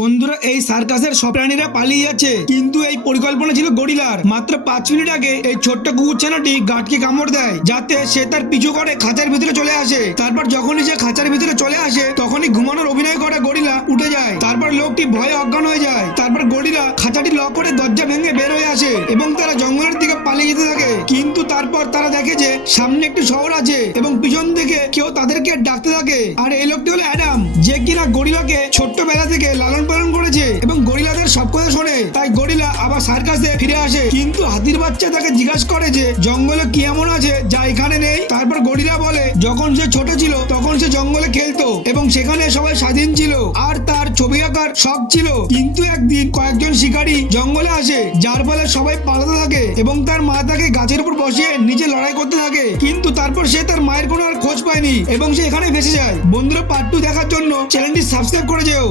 বন্ধুরা এই সার্কাসের সব প্রাণীরা পালিয়ে যাচ্ছে, কিন্তু এই পরিকল্পনা ছিল গরিলার। মাত্র 5 মিনিট আগে এই ছোট্ট কুকুরছানাটি গার্ডকে কামড় দেয় যাতে সে তার পিছু করে খাঁচার ভিতরে চলে আসে। তারপর যখনই সে খাঁচার ভিতরে চলে আসে তখনই ঘুমানোর অভিনয় করে গরিলা উঠে যায়। তারপর লোকটি ভয়ে অজ্ঞান হয়ে যায়। তারপর গরিলা খাঁচাটি লক করে দরজা ভেঙে বের হয়ে আসে এবং তারা জঙ্গলের দিকে পালিয়ে যেতে থাকে। কিন্তু তারপর তারা দেখে যে সামনে একটি শহর আছে এবং পিছন থেকে কেউ তাদেরকে ডাকতে থাকে। আর এই লোকটি হলো অ্যাডাম, যে কিনা গরিলাকে ছোট্টবেলা থেকে লালন পালন করেছে এবং গরিলাদের সব কথা শোনে। তাই গরিলা আবার সার্কাসে ফিরে আসে, কিন্তু হাতির বাচ্চা তাকে জিজ্ঞাসা করে যে জঙ্গলে কি এমন আছে যা এখানে নেই। তারপর গরিলা বলে যখন সে ছোট ছিল তখন সে জঙ্গলে খেলতো এবং সেখানে সবাই স্বাধীন ছিল আর তার ছবি আঁকার শখ ছিল। কিন্তু একদিন কয়েকজন শিকারী জঙ্গলে আসে, যার ফলে সবাই পালাতে থাকে এবং তার মা তাকে গাছের উপর বসিয়ে নিচে লড়াই করতে থাকে। কিন্তু তারপর সে তার মায়ের কোনো আর খোঁজ পায়নি এবং সে এখানে ভেসে যায়। বন্ধুরা, পার্ট 2 দেখার জন্য চ্যানেলটি সাবস্ক্রাইব করে যেও।